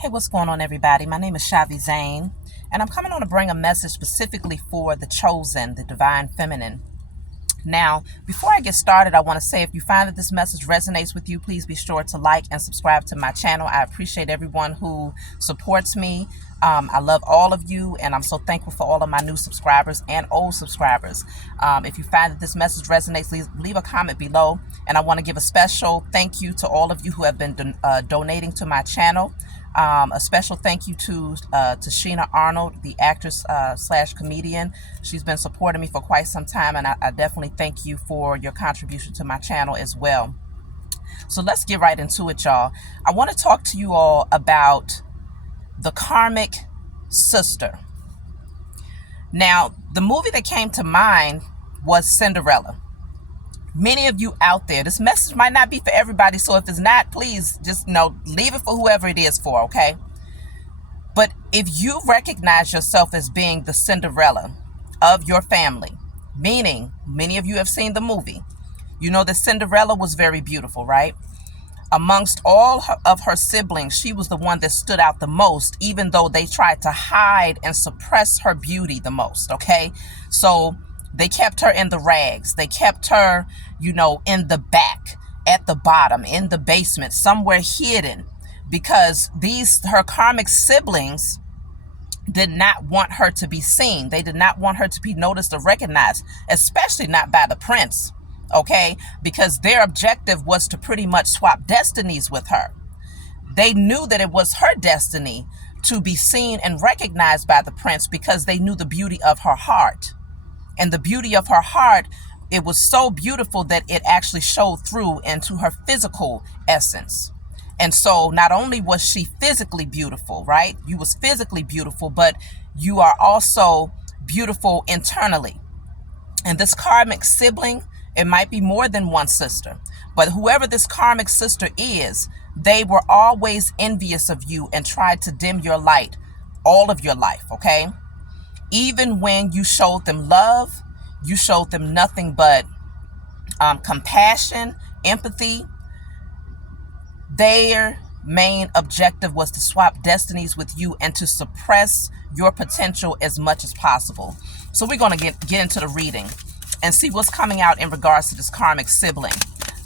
Hey, what's going on, everybody? My name is Shavi Zane, and I'm coming on to bring a message specifically for the chosen, the divine feminine. Now, before I get started, I want to say if you find that this message resonates with you, please be sure to like and subscribe to my channel. I appreciate everyone who supports me. I love all of you, and I'm so thankful for all of my new subscribers and old subscribers. If you find that this message resonates, leave a comment below. And I want to give a special thank you to all of you who have been donating to my channel. A special thank you to Sheena Arnold, the actress slash comedian. She's been supporting me for quite some time, and I definitely thank you for your contribution to my channel as well. So let's get right into it, y'all. I want to talk to you all about the karmic sister. Now, the movie that came to mind was Cinderella. Many of you out there, this message might not be for everybody, so if it's not, please just leave it for whoever it is for, okay? But if you recognize yourself as being the Cinderella of your family, meaning many of you have seen the movie, you know that Cinderella was very beautiful, right? Amongst all of her siblings, she was the one that stood out the most, even though they tried to hide and suppress her beauty the most, okay? So they kept her in the rags. They kept her, in the back, at the bottom, in the basement, somewhere hidden, because her karmic siblings did not want her to be seen. They did not want her to be noticed or recognized, especially not by the prince, okay? Because their objective was to pretty much swap destinies with her. They knew that it was her destiny to be seen and recognized by the prince because they knew the beauty of her heart. And the beauty of her heart, it was so beautiful that it actually showed through into her physical essence. And so not only was she physically beautiful, right? You was physically beautiful, but you are also beautiful internally. And this karmic sibling, it might be more than one sister, but whoever this karmic sister is, they were always envious of you and tried to dim your light all of your life, okay? Even when you showed them love, you showed them nothing but compassion, empathy. Their main objective was to swap destinies with you and to suppress your potential as much as possible. So we're going to get into the reading and see what's coming out in regards to this karmic sibling.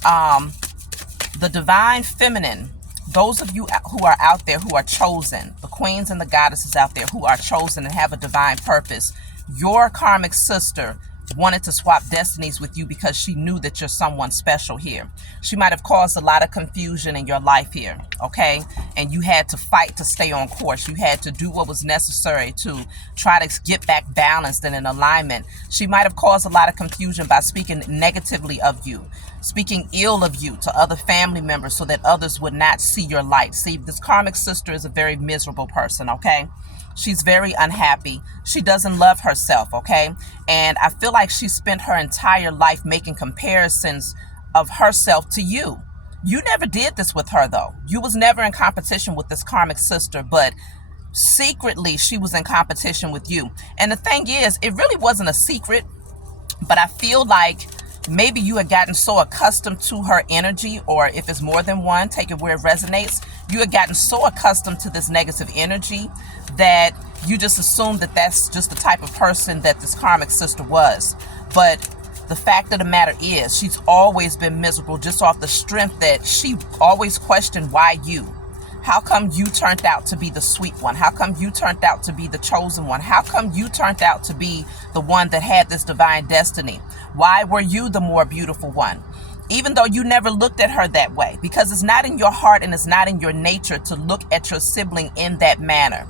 The divine feminine, those of you who are out there who are chosen, the queens and the goddesses out there who are chosen and have a divine purpose, your karmic sister wanted to swap destinies with you because she knew that you're someone special here. She might have caused a lot of confusion in your life here, okay? And you had to fight to stay on course. You had to do what was necessary to try to get back balanced and in alignment. She might have caused a lot of confusion by speaking negatively of you, speaking ill of you to other family members so that others would not see your light. See, this karmic sister is a very miserable person, okay? She's very unhappy. She doesn't love herself, okay? And I feel like she spent her entire life making comparisons of herself to you. You never did this with her, though. You was never in competition with this karmic sister, but secretly she was in competition with you. And the thing is, it really wasn't a secret, but I feel like maybe you had gotten so accustomed to her energy, or if it's more than one, take it where it resonates. You had gotten so accustomed to this negative energy that you just assumed that that's just the type of person that this karmic sister was. But the fact of the matter is, she's always been miserable just off the strength that she always questioned why you. How come you turned out to be the sweet one? How come you turned out to be the chosen one? How come you turned out to be the one that had this divine destiny? Why were you the more beautiful one? Even though you never looked at her that way, because it's not in your heart and it's not in your nature to look at your sibling in that manner.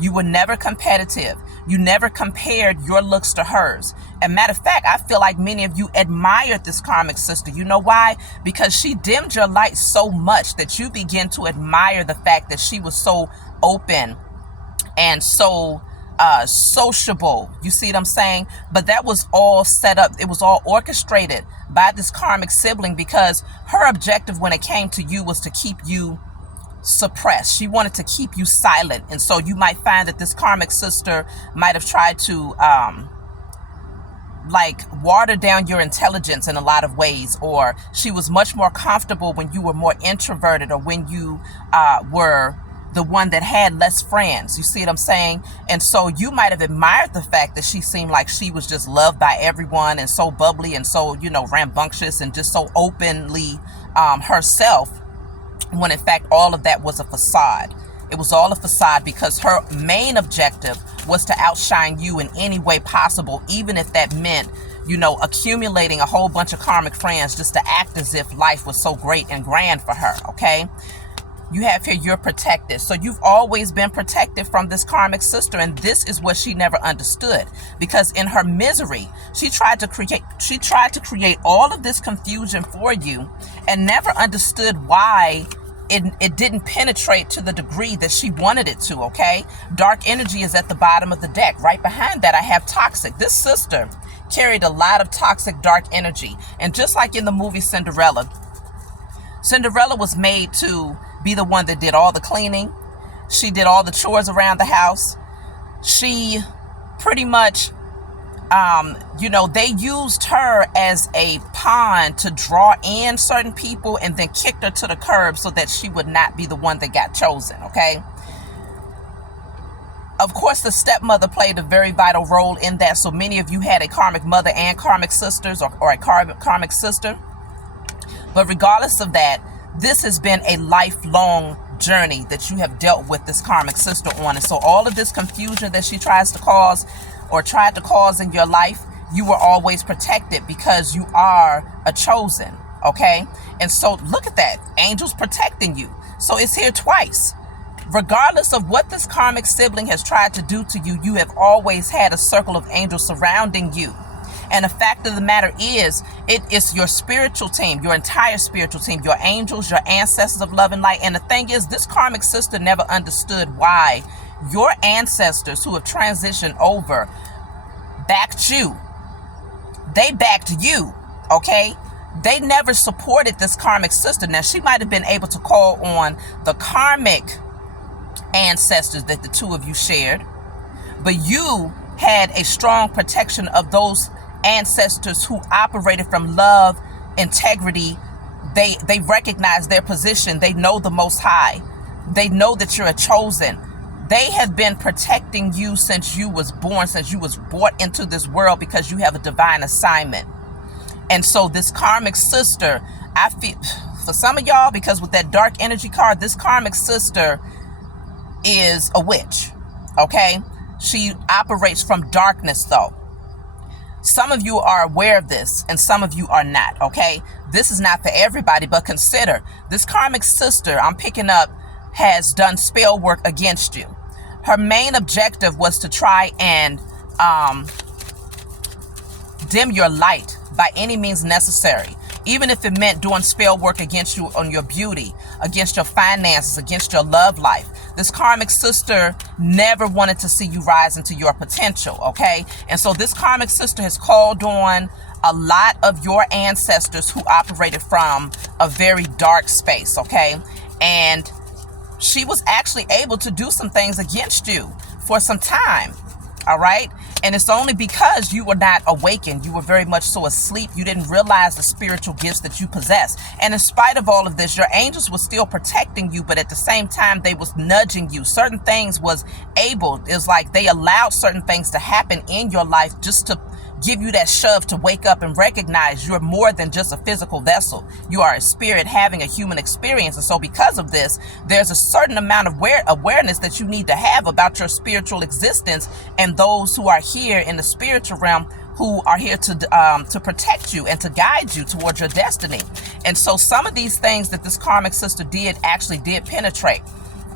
You were never competitive. You never compared your looks to hers. And matter of fact, I feel like many of you admired this karmic sister. You know why? Because she dimmed your light so much that you begin to admire the fact that she was so open and so sociable. You see what I'm saying? But that was all set up. It was all orchestrated by this karmic sibling because her objective when it came to you was to keep you suppressed. She wanted to keep you silent. And so you might find that this karmic sister might have tried to water down your intelligence in a lot of ways, or she was much more comfortable when you were more introverted, or when you were the one that had less friends. You see what I'm saying? And so you might have admired the fact that she seemed like she was just loved by everyone and so bubbly and so, rambunctious and just so openly herself, when in fact all of that was a facade. It was all a facade because her main objective was to outshine you in any way possible, even if that meant, accumulating a whole bunch of karmic friends just to act as if life was so great and grand for her, okay? You have here, you're protected. So you've always been protected from this karmic sister, and this is what she never understood. Because in her misery, she tried to create all of this confusion for you and never understood why it didn't penetrate to the degree that she wanted it to, okay? Dark energy is at the bottom of the deck. Right behind that, I have toxic. This sister carried a lot of toxic dark energy. And just like in the movie Cinderella was made to be the one that did all the cleaning. She did all the chores around the house. She pretty much, they used her as a pawn to draw in certain people and then kicked her to the curb so that she would not be the one that got chosen, okay? Of course, the stepmother played a very vital role in that. So many of you had a karmic mother and karmic sisters or a karmic sister. But regardless of that, this has been a lifelong journey that you have dealt with this karmic sister on. And so all of this confusion that she tries to cause or tried to cause in your life, you were always protected because you are a chosen, okay? And so look at that, angels protecting you. So it's here twice. Regardless of what this karmic sibling has tried to do to you, you have always had a circle of angels surrounding you. And the fact of the matter is, it is your spiritual team, your entire spiritual team, your angels, your ancestors of love and light. And the thing is, this karmic sister never understood why your ancestors who have transitioned over backed you. They backed you, okay? They never supported this karmic sister. Now, she might have been able to call on the karmic ancestors that the two of you shared, but you had a strong protection of those ancestors who operated from love, integrity. They recognize their position. They know the Most High. They know that you're a chosen. They have been protecting you since you was born, since you was brought into this world, because you have a divine assignment. And so this karmic sister, I feel for some of y'all, because with that dark energy card, this karmic sister is a witch, okay? She operates from darkness though. Some of you are aware of this and some of you are not, okay? This is not for everybody, but consider this karmic sister I'm picking up has done spell work against you. Her main objective was to try and dim your light by any means necessary, even if it meant doing spell work against you on your beauty, against your finances, against your love life. This karmic sister never wanted to see you rise into your potential, okay? And so this karmic sister has called on a lot of your ancestors who operated from a very dark space, okay? And she was actually able to do some things against you for some time, all right? And it's only because you were not awakened. You were very much so asleep. You didn't realize the spiritual gifts that you possess. And in spite of all of this, your angels were still protecting you, but at the same time, they was nudging you. Certain things was able, it's like they allowed certain things to happen in your life just to give you that shove to wake up and recognize you're more than just a physical vessel. You are a spirit having a human experience. And so because of this, there's a certain amount of awareness that you need to have about your spiritual existence and those who are here in the spiritual realm who are here to protect you and to guide you towards your destiny. And so some of these things that this karmic sister actually did penetrate.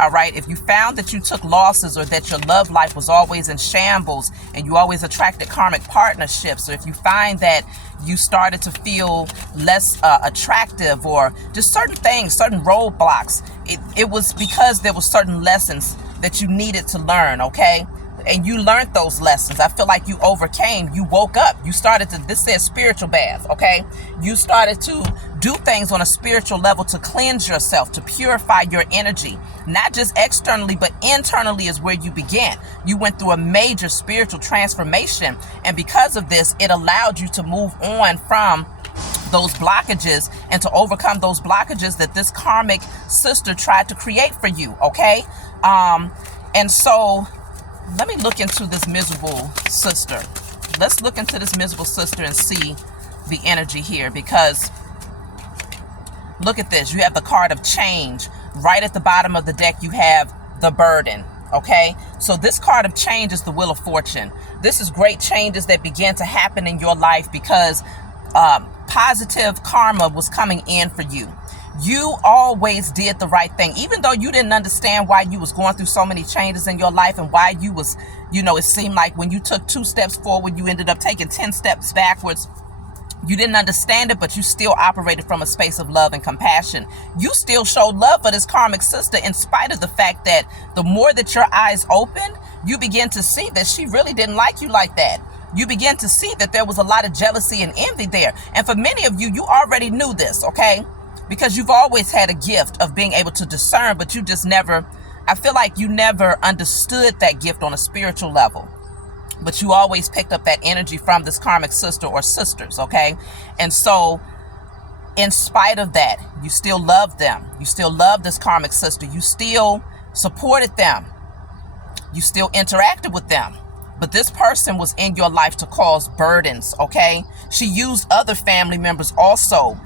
All right. If you found that you took losses or that your love life was always in shambles and you always attracted karmic partnerships, or if you find that you started to feel less attractive or just certain things, certain roadblocks, it was because there were certain lessons that you needed to learn. OK, and you learned those lessons. I feel like you overcame. You woke up. You started to, this says spiritual bath. OK, you started to do things on a spiritual level to cleanse yourself, to purify your energy. Not just externally, but internally is where you began. You went through a major spiritual transformation. And because of this, it allowed you to move on from those blockages and to overcome those blockages that this karmic sister tried to create for you, okay? And so let me look into this miserable sister. Let's look into this miserable sister and see the energy here, because look at this. You have the card of change. Right at the bottom of the deck, you have the burden. Okay, so this card of change is the Wheel of Fortune. This is great changes that began to happen in your life because positive karma was coming in for you. You always did the right thing, even though you didn't understand why you was going through so many changes in your life and why you was, it seemed like when you took 2 steps forward, you ended up taking 10 steps backwards. You didn't understand it, but you still operated from a space of love and compassion. You still showed love for this karmic sister in spite of the fact that the more that your eyes opened, you begin to see that she really didn't like you like that. You begin to see that there was a lot of jealousy and envy there. And for many of you, you already knew this, okay? Because you've always had a gift of being able to discern, but you just never, I feel like you never understood that gift on a spiritual level. But you always picked up that energy from this karmic sister or sisters, okay? And so in spite of that, you still loved them. You still loved this karmic sister. You still supported them. You still interacted with them. But this person was in your life to cause burdens, okay? She used other family members also.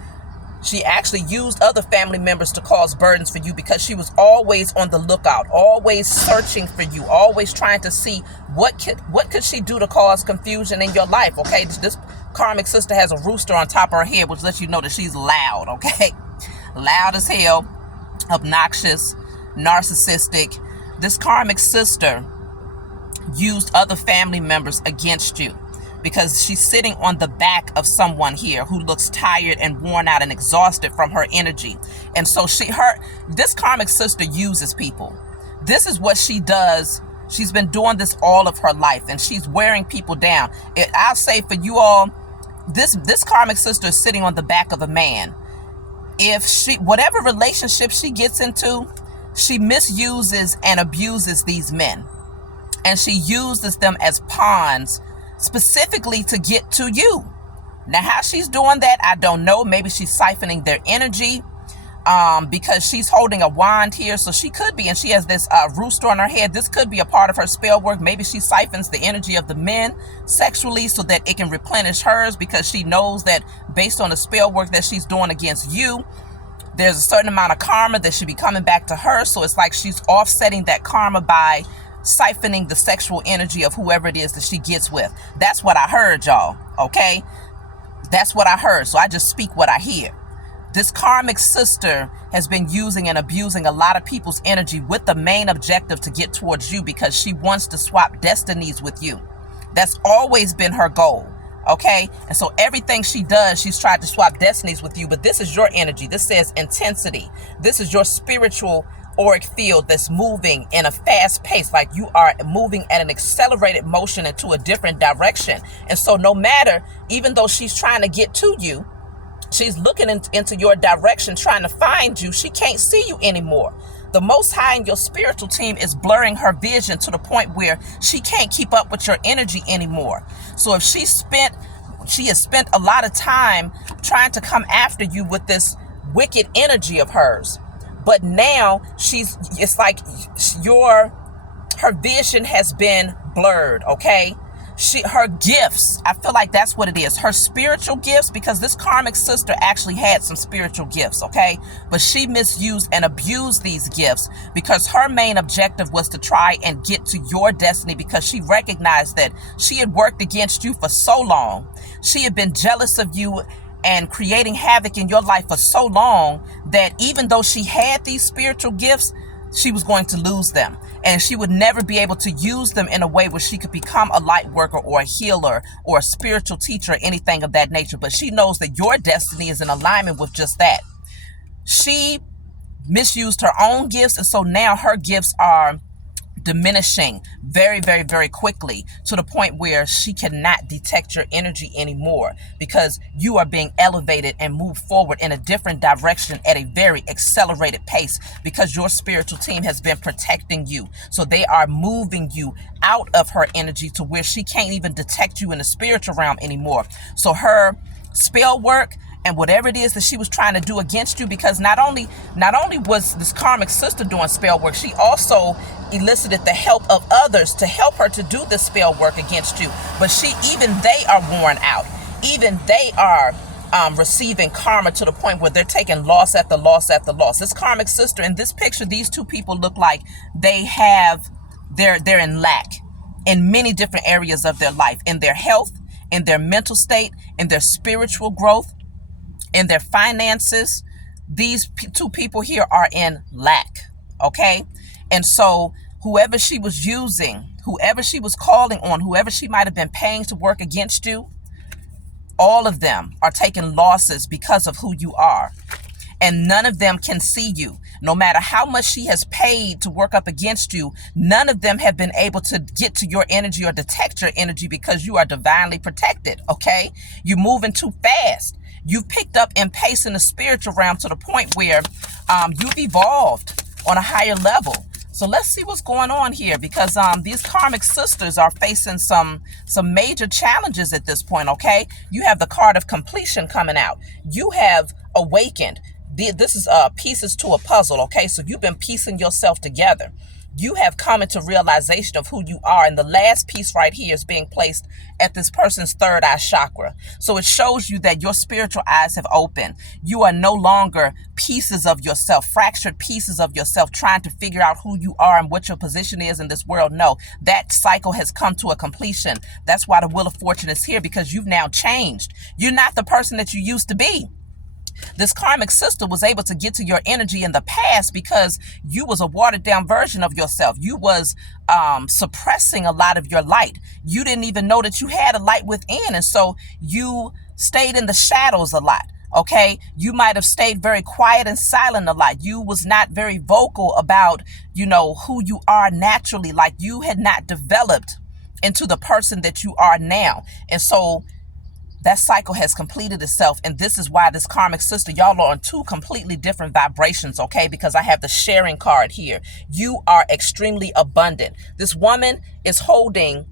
She actually used other family members to cause burdens for you because she was always on the lookout, always searching for you, always trying to see what could she do to cause confusion in your life, okay? This karmic sister has a rooster on top of her head, which lets you know that she's loud, okay? Loud as hell, obnoxious, narcissistic. This karmic sister used other family members against you, because she's sitting on the back of someone here who looks tired and worn out and exhausted from her energy. And so this karmic sister uses people. This is what she does. She's been doing this all of her life, and she's wearing people down. I'll say for you all, this karmic sister is sitting on the back of a man. Whatever relationship she gets into, she misuses and abuses these men. And she uses them as pawns specifically to get to you. Now, how she's doing that, I don't know. Maybe she's siphoning their energy because she's holding a wand here. So she could be, and she has this rooster on her head. This could be a part of her spell work. Maybe she siphons the energy of the men sexually so that it can replenish hers, because she knows that based on the spell work that she's doing against you, there's a certain amount of karma that should be coming back to her. So it's like she's offsetting that karma by siphoning the sexual energy of whoever it is that she gets with. That's what I heard, y'all. Okay? That's what I heard. So I just speak what I hear. This karmic sister has been using and abusing a lot of people's energy with the main objective to get towards you, because she wants to swap destinies with you. That's always been her goal. Okay? And so everything she does, she's tried to swap destinies with you. But this is your energy. This says intensity. This is your spiritual auric field that's moving in a fast pace, like you are moving at an accelerated motion into a different direction. And so no matter, even though she's trying to get to you, she's looking into your direction, trying to find you, she can't see you anymore. The Most High in your spiritual team is blurring her vision to the point where she can't keep up with your energy anymore. So if she has spent a lot of time trying to come after you with this wicked energy of hers. But now it's like her vision has been blurred, okay? Her gifts, I feel like that's what it is. Her spiritual gifts, because this karmic sister actually had some spiritual gifts, okay? But she misused and abused these gifts because her main objective was to try and get to your destiny, because she recognized that she had worked against you for so long. She had been jealous of you and creating havoc in your life for so long that even though she had these spiritual gifts, she was going to lose them. And she would never be able to use them in a way where she could become a light worker or a healer or a spiritual teacher or anything of that nature. But she knows that your destiny is in alignment with just that. She misused her own gifts, and so now her gifts are diminishing very, very, very quickly, to the point where she cannot detect your energy anymore, because you are being elevated and moved forward in a different direction at a very accelerated pace, because your spiritual team has been protecting you. So they are moving you out of her energy to where she can't even detect you in the spiritual realm anymore. So her spell work and whatever it is that she was trying to do against you, because not only was this karmic sister doing spell work, she also elicited the help of others to help her to do this spell work against you. But even they are worn out. Even they are receiving karma to the point where they're taking loss after loss after loss. This karmic sister in this picture, these two people look like they're in lack in many different areas of their life, in their health, in their mental state, in their spiritual growth, in their finances. These two people here are in lack. Okay. And so whoever she was using, whoever she was calling on, whoever she might have been paying to work against you, all of them are taking losses because of who you are. And none of them can see you. No matter how much she has paid to work up against you, none of them have been able to get to your energy or detect your energy, because you are divinely protected, okay? You're moving too fast. You've picked up and pace in the spiritual realm to the point where you've evolved on a higher level. So let's see what's going on here, because these karmic sisters are facing some major challenges at this point, okay? You have the card of completion coming out. You have awakened. This is pieces to a puzzle, okay? So you've been piecing yourself together. You have come into realization of who you are. And the last piece right here is being placed at this person's third eye chakra. So it shows you that your spiritual eyes have opened. You are no longer pieces of yourself, fractured pieces of yourself, trying to figure out who you are and what your position is in this world. No, that cycle has come to a completion. That's why the Wheel of Fortune is here, because you've now changed. You're not the person that you used to be. This karmic sister was able to get to your energy in the past because you was a watered down version of yourself. You was suppressing a lot of your light. You didn't even know that you had a light within. And so you stayed in the shadows a lot. Okay. You might have stayed very quiet and silent a lot. You was not very vocal about, who you are naturally. Like, you had not developed into the person that you are now. And so that cycle has completed itself. And this is why this karmic sister, y'all are on two completely different vibrations, okay? Because I have the sharing card here. You are extremely abundant. This woman is holding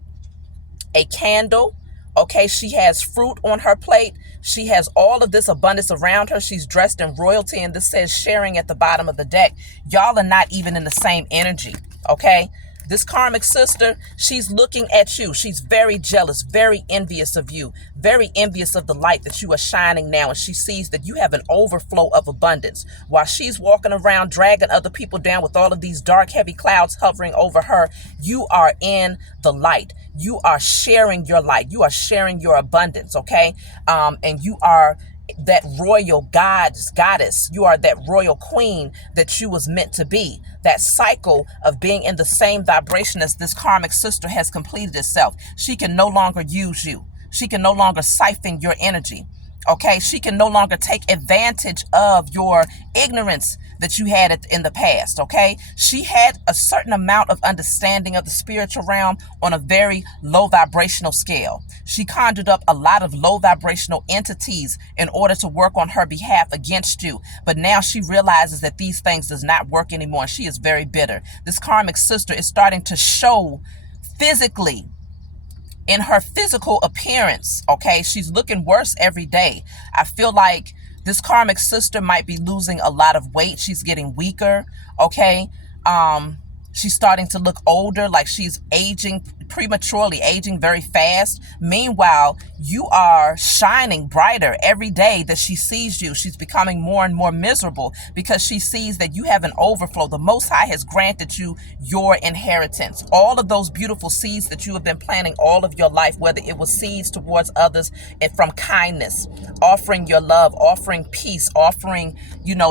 a candle, okay? She has fruit on her plate. She has all of this abundance around her. She's dressed in royalty. And this says sharing at the bottom of the deck. Y'all are not even in the same energy, okay? This karmic sister, she's looking at you. She's very jealous, very envious of you, very envious of the light that you are shining now. And she sees that you have an overflow of abundance. While she's walking around dragging other people down with all of these dark, heavy clouds hovering over her, you are in the light. You are sharing your light. You are sharing your abundance, okay? And you are that royal goddess. You are that royal queen that you was meant to be. That cycle of being in the same vibration as this karmic sister has completed itself. She can no longer use you. She can no longer siphon your energy. Okay, she can no longer take advantage of your ignorance that you had in the past. Okay, she had a certain amount of understanding of the spiritual realm on a very low vibrational scale. She conjured up a lot of low vibrational entities in order to work on her behalf against you. But now she realizes that these things does not work anymore. And she is very bitter. This karmic sister is starting to show physically, in her physical appearance, okay? She's looking worse every day. I feel like this karmic sister might be losing a lot of weight. She's getting weaker, okay? She's starting to look older, like she's aging, prematurely aging very fast. Meanwhile, you are shining brighter every day that she sees you. She's becoming more and more miserable because she sees that you have an overflow. The Most High has granted you your inheritance. All of those beautiful seeds that you have been planting all of your life, whether it was seeds towards others and from kindness, offering your love, offering peace, offering,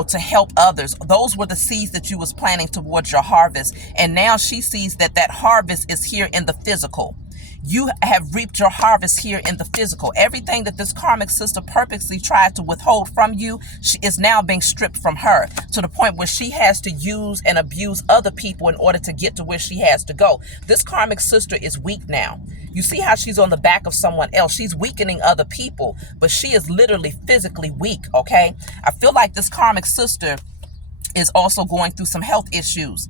to help others. Those were the seeds that you was planting towards your harvest. And now she sees that that harvest is here in the physical. You have reaped your harvest here in the physical. Everything that this karmic sister purposely tried to withhold from you, she is now being stripped from her to the point where she has to use and abuse other people in order to get to where she has to go. This karmic sister is weak now. You see how she's on the back of someone else. She's weakening other people, but she is literally physically weak, okay? I feel like this karmic sister is also going through some health issues.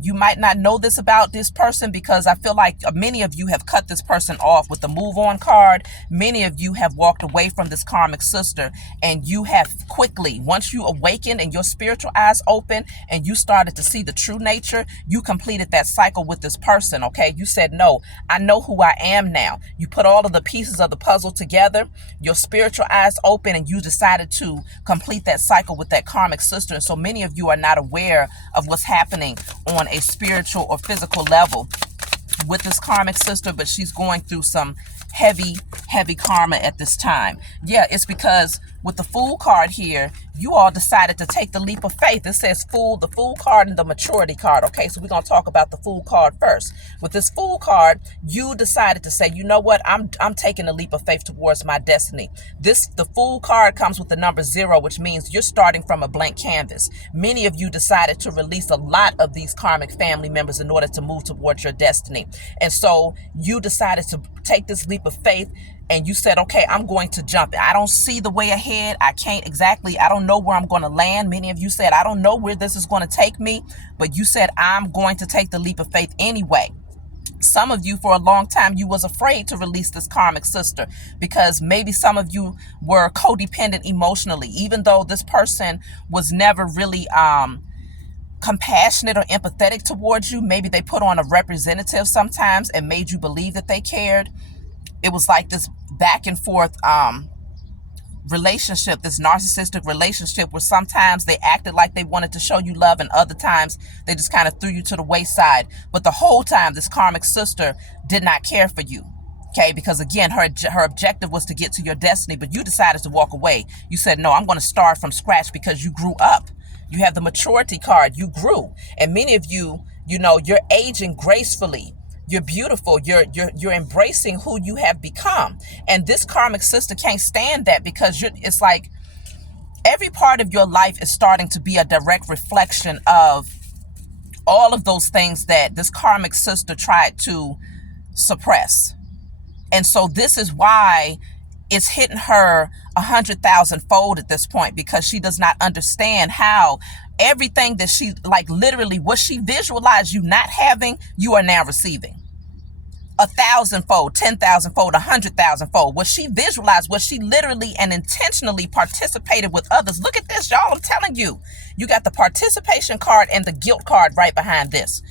You might not know this about this person because I feel like many of you have cut this person off with the move on card. Many of you have walked away from this karmic sister, and you have quickly, once you awakened and your spiritual eyes open and you started to see the true nature, you completed that cycle with this person. Okay. You said, no, I know who I am now. You put all of the pieces of the puzzle together, your spiritual eyes open, and you decided to complete that cycle with that karmic sister. And so many of you are not aware of what's happening on a spiritual or physical level with this karmic sister, but she's going through some heavy karma at this time. Yeah, it's because with the Fool card here, you all decided to take the leap of faith. It says Fool, the Fool card and the Maturity card. Okay, so we're going to talk about the Fool card first. With this Fool card, you decided to say, you know what, I'm taking a leap of faith towards my destiny. The Fool card comes with the number 0, which means you're starting from a blank canvas. Many of you decided to release a lot of these karmic family members in order to move towards your destiny. And so you decided to take this leap of faith, and you said, okay, I'm going to jump. I don't see the way ahead. I don't know where I'm going to land. Many of you said, I don't know where this is going to take me, but you said, I'm going to take the leap of faith anyway. Some of you, for a long time, you was afraid to release this karmic sister because maybe some of you were codependent emotionally, even though this person was never really compassionate or empathetic towards you. Maybe they put on a representative sometimes and made you believe that they cared. It was like this back and forth relationship, this narcissistic relationship where sometimes they acted like they wanted to show you love and other times they just kind of threw you to the wayside. But the whole time, this karmic sister did not care for you. Okay, because again, her objective was to get to your destiny, but you decided to walk away. You said, no, I'm going to start from scratch because you grew up. You have the Maturity card. You grew. And many of you, you're aging gracefully. You're beautiful. You're embracing who you have become. And this karmic sister can't stand that because it's like every part of your life is starting to be a direct reflection of all of those things that this karmic sister tried to suppress. And so this is why it's hitting her 100,000-fold at this point, because she does not understand how everything that she, like literally what she visualized you not having, you are now receiving. 1,000-fold, 10,000-fold, 100,000-fold. What she visualized, what she literally and intentionally participated with others. Look at this, y'all. I'm telling you, you got the participation card and the guilt card right behind this.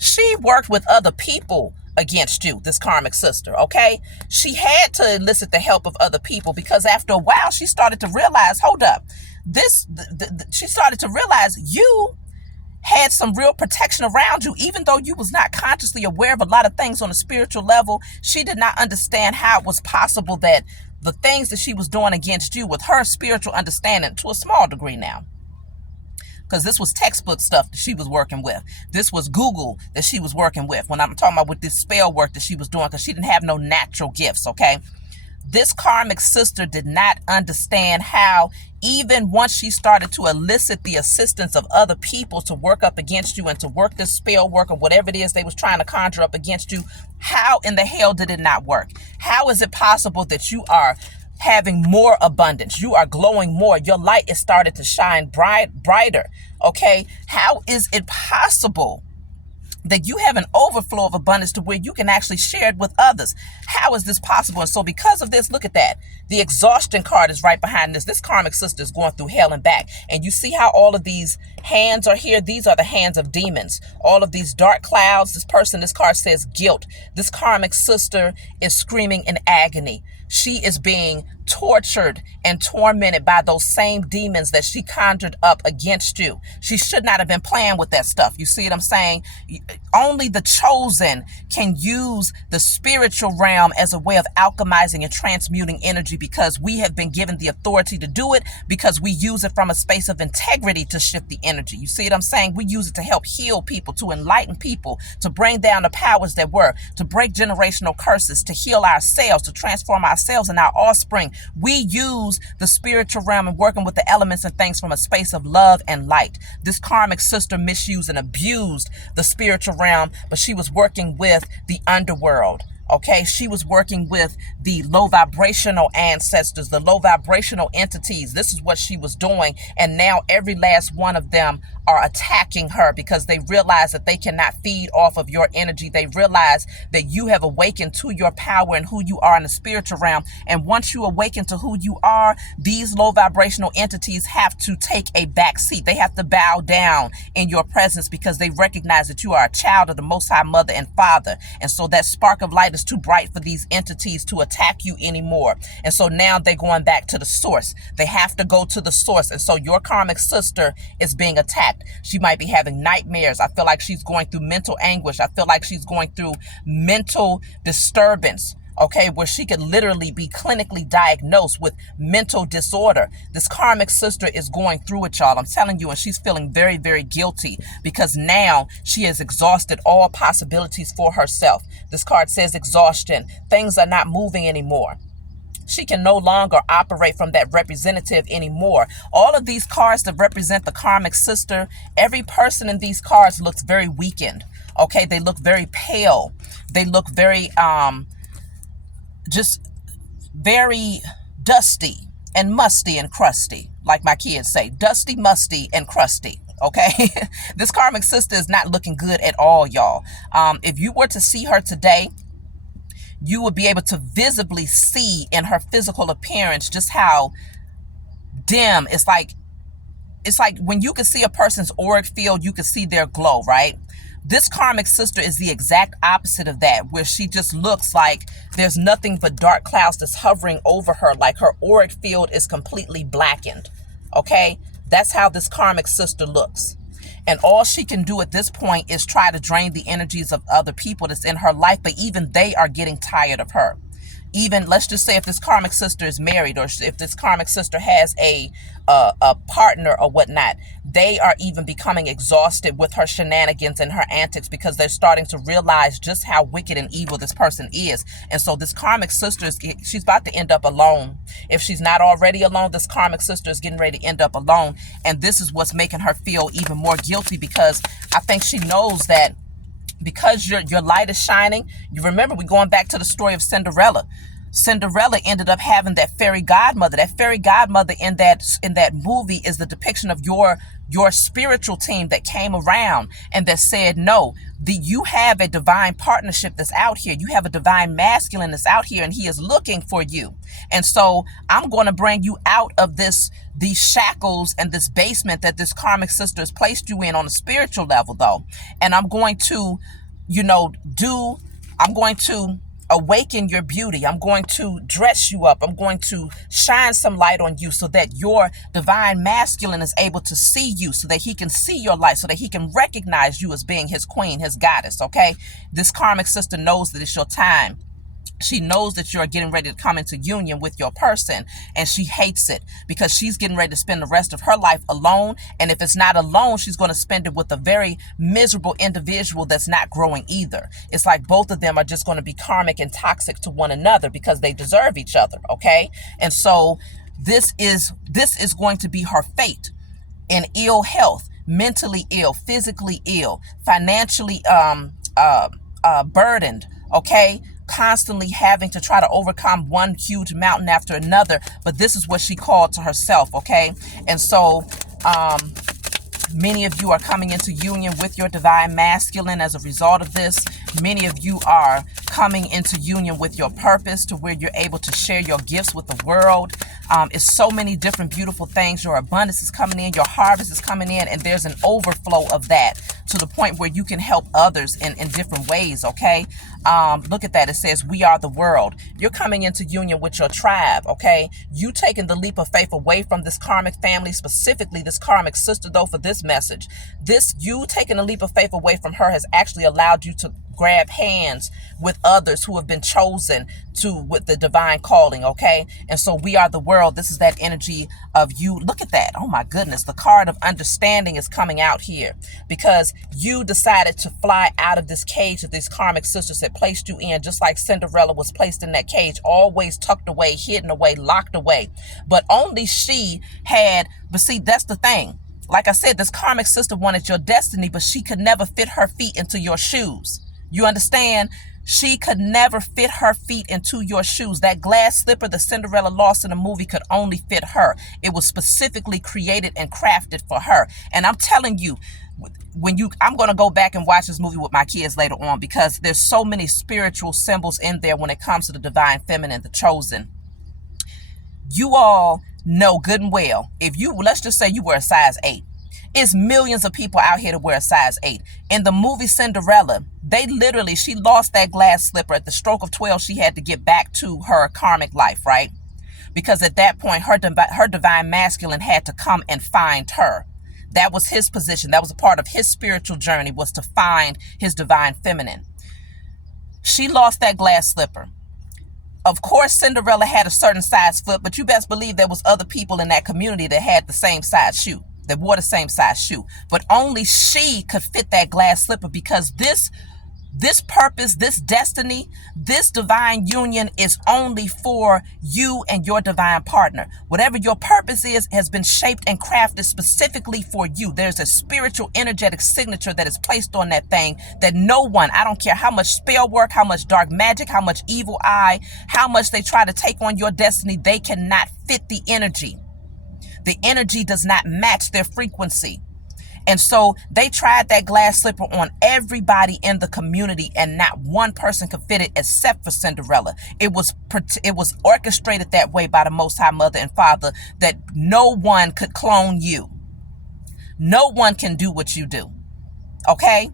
She worked with other people against you, this karmic sister, okay? She had to elicit the help of other people because after a while, she started to realize, hold up, she started to realize you had some real protection around you, even though you was not consciously aware of a lot of things on a spiritual level. She did not understand how it was possible that the things that she was doing against you with her spiritual understanding, to a small degree now, because this was textbook stuff that she was working with. This was Google that she was working with when I'm talking about with this spell work that she was doing, because she didn't have no natural gifts, okay? This karmic sister did not understand how, even once she started to elicit the assistance of other people to work up against you and to work this spell work or whatever it is they was trying to conjure up against you, how in the hell did it not work? How is it possible that you are having more abundance? You are glowing more. Your light is started to shine brighter. Okay. How is it possible that you have an overflow of abundance to where you can actually share it with others? How is this possible? And so because of this, look at that. The exhaustion card is right behind this. This karmic sister is going through hell and back. And you see how all of these hands are here? These are the hands of demons. All of these dark clouds. This card says guilt. This karmic sister is screaming in agony. She is being tortured and tormented by those same demons that she conjured up against you. She should not have been playing with that stuff. You see what I'm saying? Only the chosen can use the spiritual realm as a way of alchemizing and transmuting energy, because we have been given the authority to do it, because we use it from a space of integrity to shift the energy. You see what I'm saying? We use it to help heal people, to enlighten people, to bring down the powers that were, to break generational curses, to heal ourselves, to transform ourselves and our offspring. We use the spiritual realm and working with the elements and things from a space of love and light. This karmic sister misused and abused the spiritual realm, but she was working with the underworld. Okay, she was working with the low vibrational ancestors, the low vibrational entities. This is what she was doing. And now every last one of them are attacking her because they realize that they cannot feed off of your energy. They realize that you have awakened to your power and who you are in the spiritual realm. And once you awaken to who you are, these low vibrational entities have to take a back seat. They have to bow down in your presence because they recognize that you are a child of the Most High Mother and Father. And so that spark of light is too bright for these entities to attack you anymore. And so now they're going back to the source. They have to go to the source. And so your karmic sister is being attacked. She might be having nightmares. I feel like she's going through mental anguish. I feel like she's going through mental disturbance. Okay, where she could literally be clinically diagnosed with mental disorder. This karmic sister is going through it, y'all. I'm telling you, and she's feeling very, very guilty because now she has exhausted all possibilities for herself. This card says exhaustion. Things are not moving anymore. She can no longer operate from that representative anymore. All of these cards that represent the karmic sister, every person in these cards looks very weakened. Okay, they look very pale. They look very, just very dusty and musty and crusty, like my kids say, dusty, musty, and crusty. Okay, this karmic sister is not looking good at all, y'all. If you were to see her today, you would be able to visibly see in her physical appearance just how dim. It's like when you can see a person's auric field, you can see their glow, right? This karmic sister is the exact opposite of that, where she just looks like there's nothing but dark clouds that's hovering over her, like her auric field is completely blackened. Okay, that's how this karmic sister looks. And all she can do at this point is try to drain the energies of other people that's in her life, but even they are getting tired of her. Even, let's just say, if this karmic sister is married, or if this karmic sister has a partner or whatnot, they are even becoming exhausted with her shenanigans and her antics because they're starting to realize just how wicked and evil this person is. And so this karmic sister she's about to end up alone. If she's not already alone, this karmic sister is getting ready to end up alone. And this is what's making her feel even more guilty, because I think she knows that because your light is shining. You remember, we're going back to the story of Cinderella. Cinderella ended up having that fairy godmother. That fairy godmother in that movie is the depiction of your spiritual team that came around and that said, no, you have a divine partnership that's out here. You have a divine masculine that's out here, and he is looking for you. And so I'm going to bring you out of these shackles and this basement that this karmic sister has placed you in on a spiritual level, though. And I'm going to, I'm going to awaken your beauty. I'm going to dress you up. I'm going to shine some light on you so that your divine masculine is able to see you, so that he can see your light, so that he can recognize you as being his queen, his goddess. Okay. This karmic sister knows that it's your time. She knows that you're getting ready to come into union with your person, and she hates it because she's getting ready to spend the rest of her life alone. And if it's not alone, she's going to spend it with a very miserable individual that's not growing either. It's like both of them are just going to be karmic and toxic to one another because they deserve each other. Okay. And so this is going to be her fate: in ill health, mentally ill, physically ill, financially burdened. Okay. Constantly having to try to overcome one huge mountain after another. But this is what she called to herself. Okay. And so many of you are coming into union with your divine masculine as a result of this. Many of you are coming into union with your purpose, to where you're able to share your gifts with the world. It's so many different beautiful things. Your abundance is coming in, your harvest is coming in, and there's an overflow of that to the point where you can help others in different ways. Okay. Look at that. It says, we are the world. You're coming into union with your tribe. Okay. You taking the leap of faith away from this karmic family, specifically this karmic sister, though, for this message. You taking a leap of faith away from her has actually allowed you to grab hands with others who have been chosen with the divine calling. Okay. And so we are the world. This is that energy of you. Look at that. Oh my goodness. The card of understanding is coming out here because you decided to fly out of this cage that these karmic sisters had placed you in, just like Cinderella was placed in that cage, always tucked away, hidden away, locked away. But only she had, but see, that's the thing. Like I said, this karmic sister wanted your destiny, but she could never fit her feet into your shoes. You understand? She could never fit her feet into your shoes. That glass slipper that Cinderella lost in the movie could only fit her. It was specifically created and crafted for her. And I'm telling you, I'm going to go back and watch this movie with my kids later on, because there's so many spiritual symbols in there when it comes to the divine feminine, the chosen. You all know good and well, let's just say you were a size 8. It's millions of people out here to wear a size 8. In the movie Cinderella, she lost that glass slipper at the stroke of 12. She had to get back to her karmic life, right? Because at that point, her divine masculine had to come and find her. That was his position. That was a part of his spiritual journey, was to find his divine feminine. She lost that glass slipper. Of course, Cinderella had a certain size foot, but you best believe there was other people in that community that had the same size shoe, that wore the same size shoe. But only she could fit that glass slipper, because this purpose, this destiny, this divine union is only for you and your divine partner. Whatever your purpose is has been shaped and crafted specifically for you. There's a spiritual, energetic signature that is placed on that thing that no one, I don't care how much spell work, how much dark magic, how much evil eye, how much they try to take on your destiny, they cannot fit the energy. The energy does not match their frequency. And so they tried that glass slipper on everybody in the community, and not one person could fit it except for Cinderella. It was orchestrated that way by the Most High Mother and Father, that no one could clone you. No one can do what you do. Okay?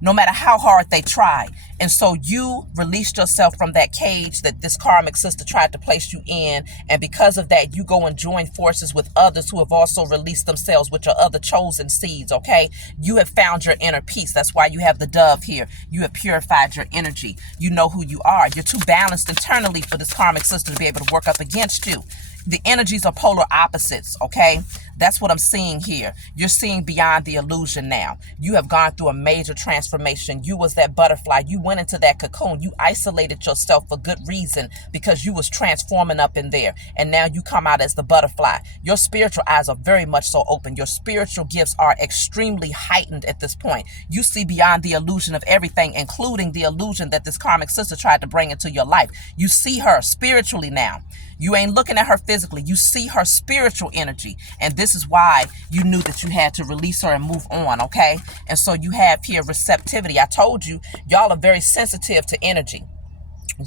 No matter how hard they try. And so you released yourself from that cage that this karmic sister tried to place you in. And because of that, you go and join forces with others who have also released themselves, which are other chosen seeds. Okay. You have found your inner peace. That's why you have the dove here. You have purified your energy. You know who you are. You're too balanced internally for this karmic sister to be able to work up against you. The energies are polar opposites, okay? That's what I'm seeing here. You're seeing beyond the illusion now. You have gone through a major transformation. You was that butterfly. You went into that cocoon. You isolated yourself for good reason, because you was transforming up in there. And now you come out as the butterfly. Your spiritual eyes are very much so open. Your spiritual gifts are extremely heightened at this point. You see beyond the illusion of everything, including the illusion that this karmic sister tried to bring into your life. You see her spiritually now. You ain't looking at her physically. You see her spiritual energy. And this is why you knew that you had to release her and move on, okay? And so you have here receptivity. I told you, y'all are very sensitive to energy.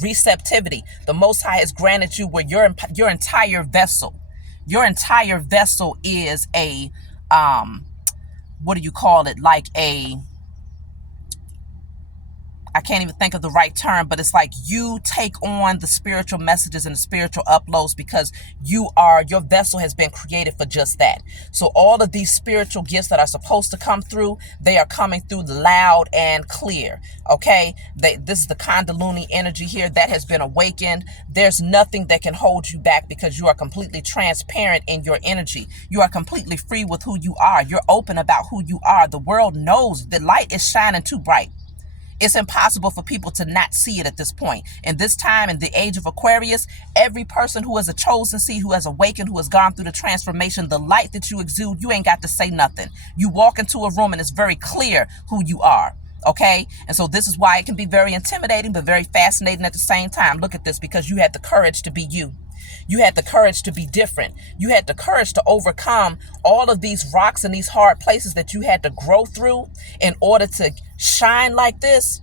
Receptivity. The Most High has granted you where your entire vessel. Your entire vessel is a, what do you call it? Like I can't even think of the right term, but it's like you take on the spiritual messages and the spiritual uploads, because your vessel has been created for just that. So all of these spiritual gifts that are supposed to come through, they are coming through loud and clear. Okay. This is the Kundalini energy here that has been awakened. There's nothing that can hold you back, because you are completely transparent in your energy. You are completely free with who you are. You're open about who you are. The world knows the light is shining too bright. It's impossible for people to not see it at this point. In this time, in the age of Aquarius, every person who is a chosen seed, who has awakened, who has gone through the transformation, the light that you exude, you ain't got to say nothing. You walk into a room and it's very clear who you are. Okay. And so this is why it can be very intimidating, but very fascinating at the same time. Look at this, because you had the courage to be you. You had the courage to be different. You had the courage to overcome all of these rocks and these hard places that you had to grow through in order to shine like this.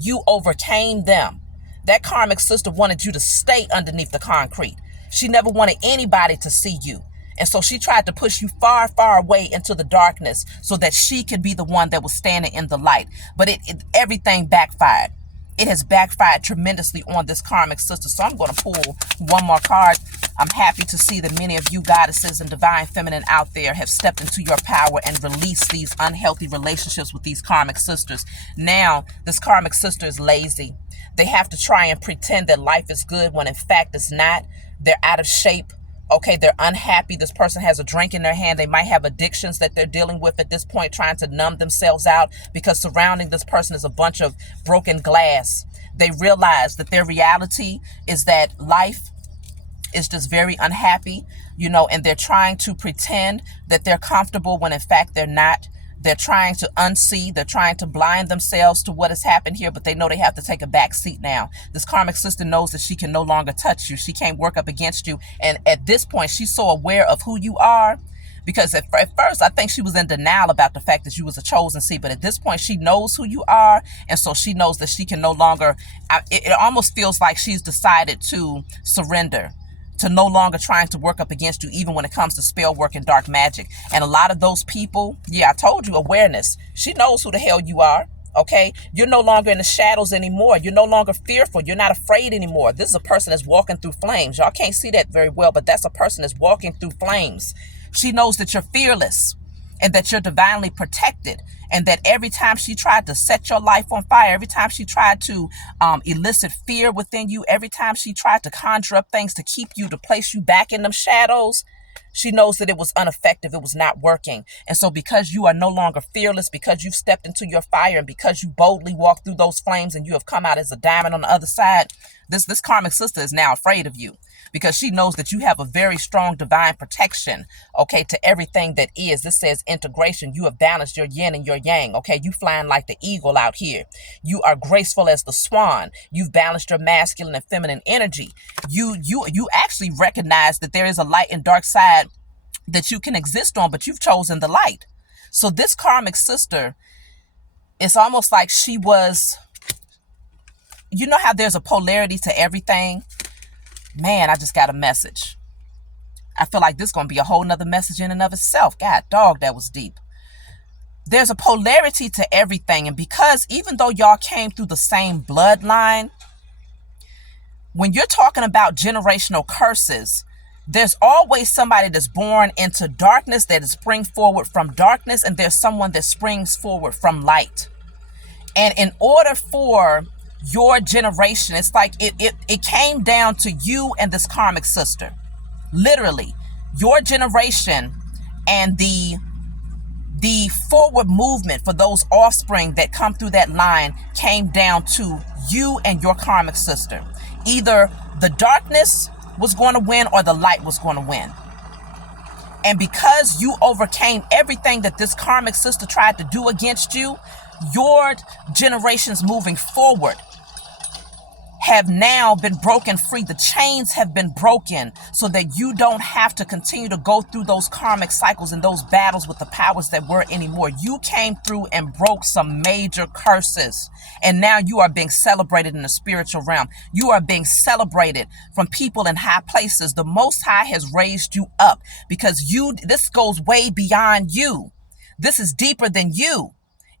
You overcame them. That karmic sister wanted you to stay underneath the concrete. She never wanted anybody to see you. And so she tried to push you far, far away into the darkness so that she could be the one that was standing in the light. But everything backfired. It has backfired tremendously on this karmic sister. So I'm going to pull one more card. I'm happy to see that many of you goddesses and divine feminine out there have stepped into your power and released these unhealthy relationships with these karmic sisters. Now, this karmic sister is lazy. They have to try and pretend that life is good when in fact it's not. They're out of shape. Okay, they're unhappy. This person has a drink in their hand. They might have addictions that they're dealing with at this point, trying to numb themselves out, because surrounding this person is a bunch of broken glass. They realize that their reality is that life is just very unhappy, and they're trying to pretend that they're comfortable when in fact they're not. They're trying to unsee. They're trying to blind themselves to what has happened here, but they know they have to take a back seat now. This karmic sister knows that she can no longer touch you. She can't work up against you. And at this point, she's so aware of who you are, because at first, I think she was in denial about the fact that you was a chosen seed. But at this point, she knows who you are. And so she knows that she can no longer, it almost feels like she's decided to surrender, to no longer trying to work up against you, even when it comes to spell work and dark magic. And a lot of those people, yeah, I told you, awareness. She knows who the hell you are. Okay, you're no longer in the shadows anymore. You're no longer fearful. You're not afraid anymore. This is a person that's walking through flames. Y'all can't see that very well, but that's a person that's walking through flames. She knows that you're fearless and that you're divinely protected, and that every time she tried to set your life on fire, every time she tried to elicit fear within you, every time she tried to conjure up things to keep you, to place you back in them shadows, she knows that it was ineffective. It was not working. And so because you are no longer fearless, because you've stepped into your fire, and because you boldly walk through those flames and you have come out as a diamond on the other side, this karmic sister is now afraid of you, because she knows that you have a very strong divine protection, okay, to everything that is. This says integration. You have balanced your yin and your yang, okay? You flying like the eagle out here. You are graceful as the swan. You've balanced your masculine and feminine energy. You actually recognize that there is a light and dark side that you can exist on, but you've chosen the light. So this karmic sister, it's almost like she was, you know how there's a polarity to everything? Man, I just got a message. I feel like this is going to be a whole nother message in and of itself. God, dog, that was deep. There's a polarity to everything. And because even though y'all came through the same bloodline, when you're talking about generational curses, there's always somebody that's born into darkness that is spring forward from darkness, and there's someone that springs forward from light. And in order for your generation, it's like it came down to you and this karmic sister. Literally, your generation and the forward movement for those offspring that come through that line came down to you and your karmic sister. Either the darkness was going to win or the light was going to win. And because you overcame everything that this karmic sister tried to do against you, your generations moving forward have now been broken free. The chains have been broken so that you don't have to continue to go through those karmic cycles and those battles with the powers that were anymore. You came through and broke some major curses, and now you are being celebrated in the spiritual realm. You are being celebrated from people in high places. The Most High has raised you up because this goes way beyond you. This is deeper than you.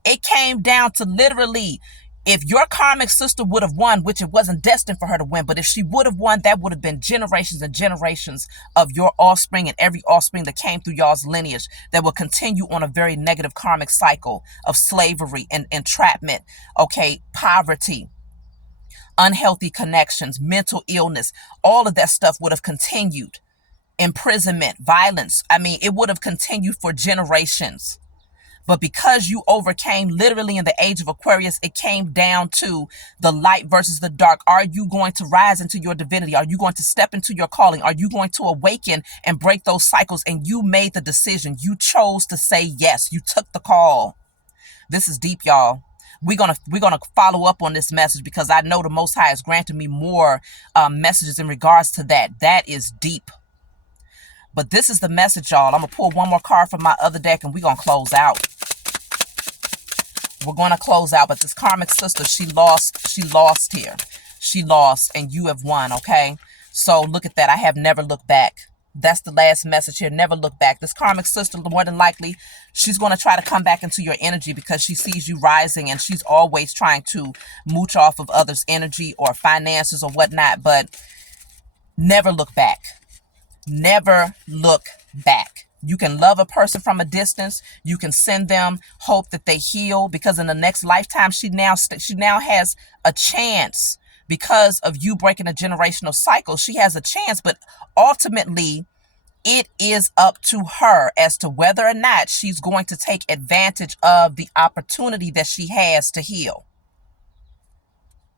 It came down to literally, if your karmic sister would have won, which it wasn't destined for her to win, but if she would have won, that would have been generations and generations of your offspring and every offspring that came through y'all's lineage that will continue on a very negative karmic cycle of slavery and entrapment, okay, poverty, unhealthy connections, mental illness. All of that stuff would have continued. Imprisonment, violence. I mean, it would have continued for generations. But because you overcame literally in the age of Aquarius, it came down to the light versus the dark. Are you going to rise into your divinity? Are you going to step into your calling? Are you going to awaken and break those cycles? And you made the decision. You chose to say yes. You took the call. This is deep, y'all. We're gonna follow up on this message because I know the Most High has granted me more messages in regards to that. That is deep. But this is the message, y'all. I'm going to pull one more card from my other deck and we're going to close out. We're going to close out. But this karmic sister, she lost here. She lost and you have won, okay? So look at that. I have never looked back. That's the last message here. Never look back. This karmic sister, more than likely, she's going to try to come back into your energy because she sees you rising and she's always trying to mooch off of others' energy or finances or whatnot. But never look back. Never look back. You can love a person from a distance. You can send them hope that they heal because in the next lifetime, she now has a chance because of you breaking a generational cycle. She has a chance, but ultimately it is up to her as to whether or not she's going to take advantage of the opportunity that she has to heal.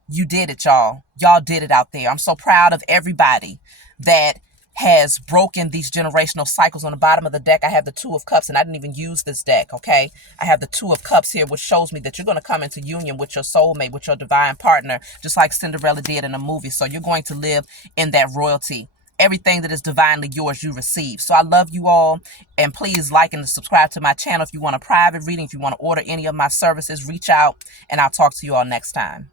You did it, y'all. Y'all did it out there. I'm so proud of everybody that has broken these generational cycles. On the bottom of the deck, I have the Two of Cups, and I didn't even use this deck, okay? I have the Two of Cups here, which shows me that you're going to come into union with your soulmate, with your divine partner, just like Cinderella did in a movie. So you're going to live in that royalty. Everything that is divinely yours, you receive. So I love you all. And please like and subscribe to my channel. If you want a private reading, if you want to order any of my services, reach out. And I'll talk to you all next time.